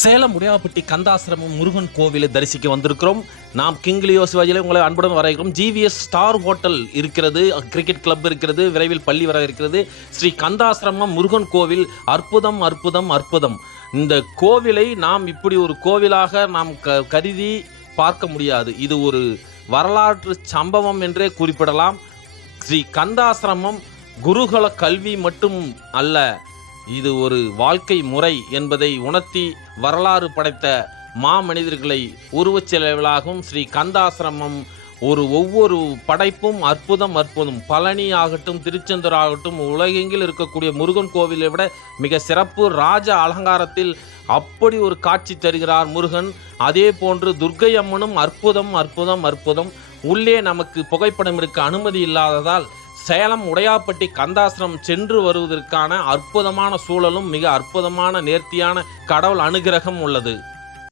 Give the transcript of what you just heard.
சேலம் உடையாப்பட்டி கந்தாசிரமம் முருகன் கோவிலை தரிசிக்க வந்திருக்கிறோம். நாம் கிங்லியோ சிவாஜியிலே உங்களை அன்புடன் வரவேற்கிறோம். ஜிவிஎஸ் ஸ்டார் ஹோட்டல் இருக்கிறது, கிரிக்கெட் கிளப் இருக்கிறது, விரைவில் பள்ளி வர இருக்கிறது. ஸ்ரீ கந்தாசிரமம் முருகன் கோவில் அற்புதம் அற்புதம் அற்புதம். இந்த கோவிலை நாம் இப்படி ஒரு கோவிலாக நாம் கருதி பார்க்க முடியாது. இது ஒரு வரலாற்று சம்பவம் என்றே குறிப்பிடலாம். ஸ்ரீ கந்தாசிரமம் குருகுல கல்வி மட்டும் அல்ல, இது ஒரு வாழ்க்கை முறை என்பதை உணர்த்தி வரலாறு படைத்த மாமனிதர்களை உருவச்சிலைகளாகவும் ஸ்ரீ கந்தாசிரமம் ஒவ்வொரு படைப்பும் அற்புதம் அற்புதம். பழனி ஆகட்டும், திருச்செந்தூர் ஆகட்டும், உலகெங்கில் இருக்கக்கூடிய முருகன் கோவிலை விட மிக சிறப்பு ராஜ அலங்காரத்தில் அப்படி ஒரு காட்சி தருகிறார் முருகன். அதே போன்று துர்க்கை அம்மனும் அற்புதம் அற்புதம் அற்புதம். உள்ளே நமக்கு புகைப்படம் எடுக்க அனுமதி இல்லாததால் சேலம் உடையாப்பட்டி கந்தாசிரமம் சென்று வருவதற்கான அற்புதமான சூழலும் மிக அற்புதமான நேர்த்தியான கடவுள் அனுகிரகம் உள்ளது.